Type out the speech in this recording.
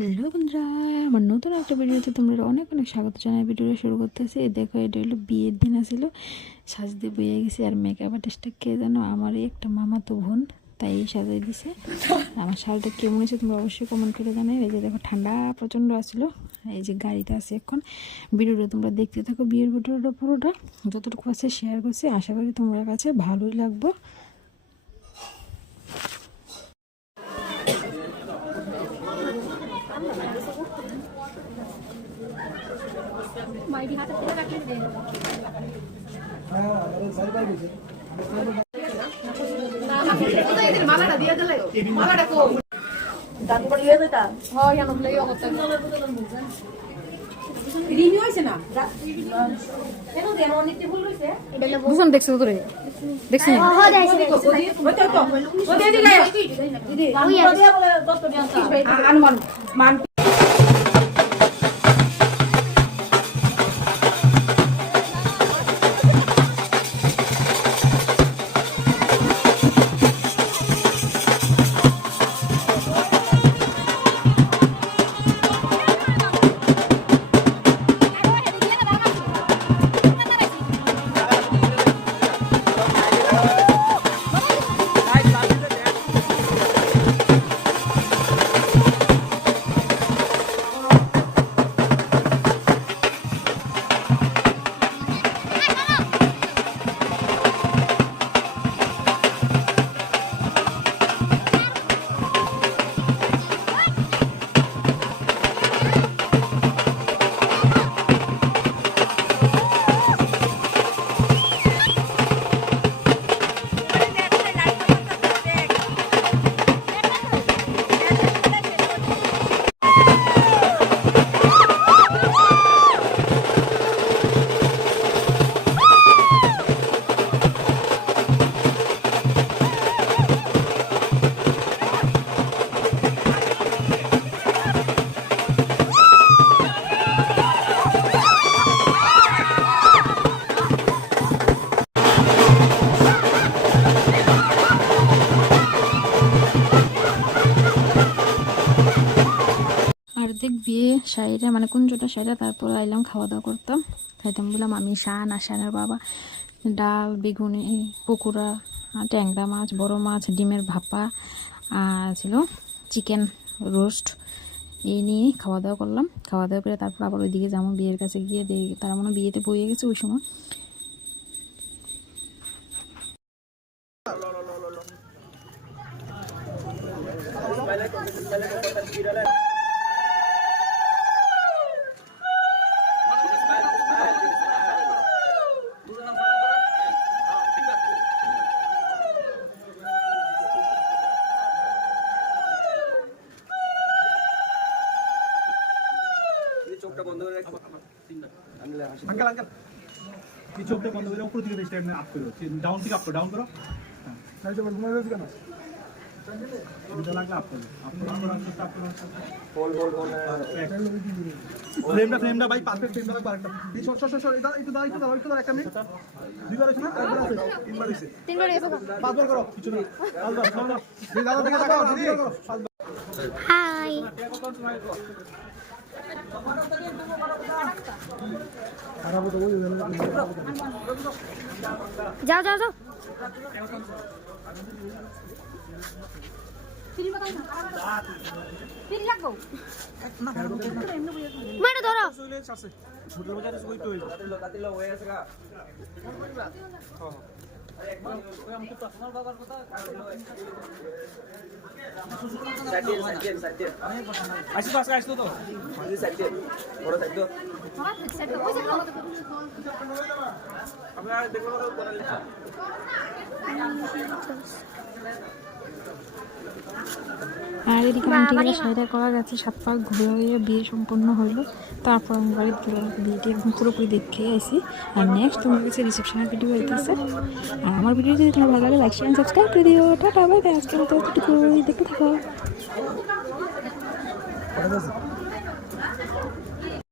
Hello বন্ধুরা, আমার নতুন একটা ভিডিওতে তোমরা অনেক অনেক স্বাগত জানাই। ভিডিওটা শুরু করতেছি। দেখো, এটা হলো বিয়ের দিন আসছিল, সাজতে বইয়ে গেছি। আর মেকআপ আর্টিস্টটা কে জানো, আমারই একটা মামাতো বোন, তাই সাজাই দিছে। আমার শালটা কেমন হয়েছে তোমরা অবশ্যই কমেন্ট করে জানাই। এই যে দেখো, ঠান্ডা প্রচণ্ড আসছিলো। এই যে গাড়িতে আছে এখন। ভিডিওটা তোমরা দেখতে থাকো, বিয়ের ভিডিওটা পুরোটা যতটুকু আছে শেয়ার করছি। আশা করি তোমার কাছে ভালোই লাগবে। বুঝুন দেখছো তোরে দেখছি অর্ধেক বিয়ে শাড়িটা মানে কুঞ্জটা শাড়িটা, তারপর আইলাম খাওয়া দাওয়া করতাম। খাইতাম বললাম আমি শান আর শানের বাবা ডাল, বেগুনি, পকোড়া, ট্যাংরা মাছ, বড় মাছ, ডিমের ভাপা ছিল, চিকেন রোস্ট, এই নিয়ে খাওয়া দাওয়া করলাম। খাওয়া দাওয়া করে তারপর আবার ওইদিকে যাবো বিয়ের কাছে গিয়ে দেখি তারা মনে বিয়েতে বইয়ে গেছে ওই সময়। চোখটা বন্ধ করে রাখো। আঙ্কেল আঙ্কেল এই চোখটা বন্ধ করে উপর দিকে স্ট্যান্ড আপ করো, ডাউন থেকে আপ করো, ডাউন করো। হ্যাঁ তাই তো ঘুমাই যাচ্ছে কেন? এটা লাগলে আপ করো, আপ করো, আপ করো। ফ্রেমটা ভাই পারফেক্ট ফ্রেমটা লাগবে। আরেকটা এই সর এটা একটু দাও একটা মিনিট। দুইবার হইছে না? একবার আছে, তিনবার হইছে। পাঁচবার করো, কিছু না। পাঁচবার এই দাদা দিকে তাকাও, দিকে করো। হাই যাও যাও যাও মানে ধরো আর এদিকে আন্টিগুলো শাড়িটা করা গেছে, 7 পাক ঘুরে বিয়ে সম্পন্ন হইলো। তারপর আমি বাড়িতে বিয়েটি একদম পুরোপুরি দেখে আসি। আর নেক্সট তোমার কাছে রিসেপশনের ভিডিও হইতেছে। আর আমার ভিডিও যদি তোমার ভালো লাগে লাইক শেয়ার সাবস্ক্রাইব করে দিও। টাটা বাই বাই, আজকের মতো এতটুকুই, দেখতে থাকো।